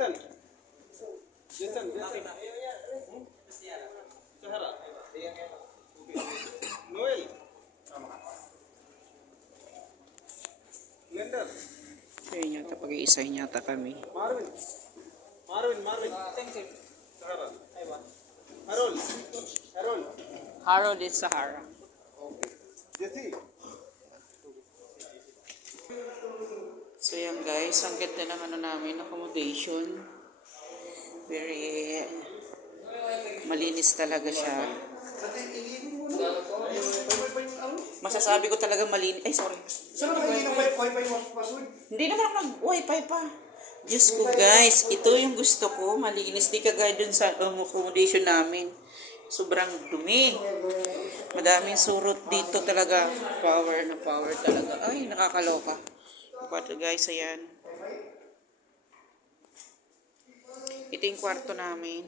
Jason. Sahara. Noel. Lender. Ayun yata, pag-iisahin yata kami. Marvin. Sahara. Harold. Harold is Sahara. Jesse. So yan guys, ang ganda ng ano namin, accommodation. Very malinis talaga siya. Masasabi ko talaga malinis. Ay, sorry. Saan ka hindi ng wifi mo password? Hindi naman ako nag-wifi pa. Diyos ko guys, ito yung gusto ko. Malinis. Di kagaya dun sa accommodation namin. Sobrang dumi. Madaming surot dito talaga. Power na power talaga. Ay, nakakaloka. But guys, ayan. Ito yung kwarto namin.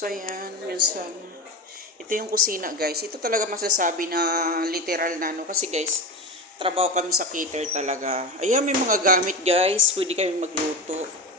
So, ayan, minsan. Ito yung kusina, guys. Ito talaga masasabi na literal na, no? Kasi, guys, trabaho kami sa cater talaga. Ayan, may mga gamit, guys. Pwede kami magluto.